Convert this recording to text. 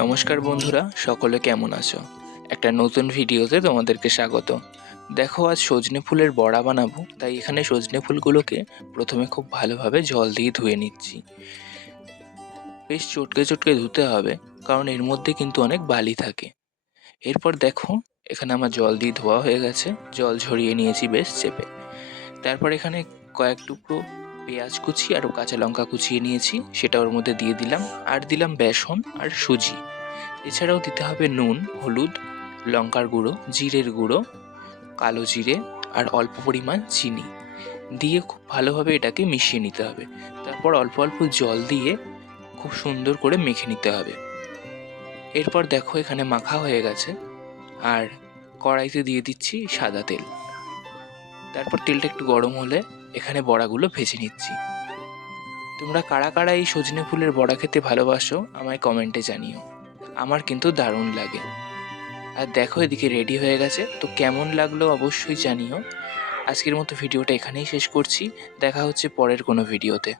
নমস্কার বন্ধুরা, সকলে কেমন আছো? একটা নতুন ভিডিওতে তোমাদেরকে স্বাগত। দেখো, আজ সজনে ফুলের বড়া বানাবো, তাই এখানে সজনে ফুলগুলোকে প্রথমে খুব ভালোভাবে জল দিয়ে ধুয়ে নিচ্ছি। বেশ চটকে চটকে ধুতে হবে, কারণ এর মধ্যে কিন্তু অনেক বালি থাকে। এরপর দেখো, এখানে আমার জল দিয়ে ধোয়া হয়ে গেছে, জল ঝরিয়ে নিয়েছি বেশ চেপে। তারপর এখানে কয়েক টুকরো পেঁয়াজ কুচি আর কাঁচা লঙ্কা কুচিয়ে নিয়েছি, সেটা ওর মধ্যে দিয়ে দিলাম। আর দিলাম বেসন আর সুজি। এছাড়াও দিতে হবে নুন, হলুদ, লঙ্কার গুঁড়ো, জিরের গুঁড়ো, কালো জিরে আর অল্প পরিমাণ চিনি দিয়ে খুব ভালোভাবে এটাকে মিশিয়ে নিতে হবে। তারপর অল্প অল্প জল দিয়ে খুব সুন্দর করে মেখে নিতে হবে। এরপর দেখো, এখানে মাখা হয়ে গেছে। আর কড়াইতে দিয়ে দিচ্ছি সাদা তেল। তারপর তেলটা একটু গরম হলে এখানে বড়াগুলো ভেজে নিচ্ছি। তোমরা কারা কারা এই সজনে ফুলের বড়া খেতে ভালোবাসো আমায় কমেন্টে জানিও। আমার কিন্তু দারুণ লাগে। আর দেখো, এদিকে রেডি হয়ে গেছে, তো কেমন লাগলো অবশ্যই জানিও। আজকের মতো ভিডিওটা এখানেই শেষ করছি। দেখা হচ্ছে পরের কোনো ভিডিওতে।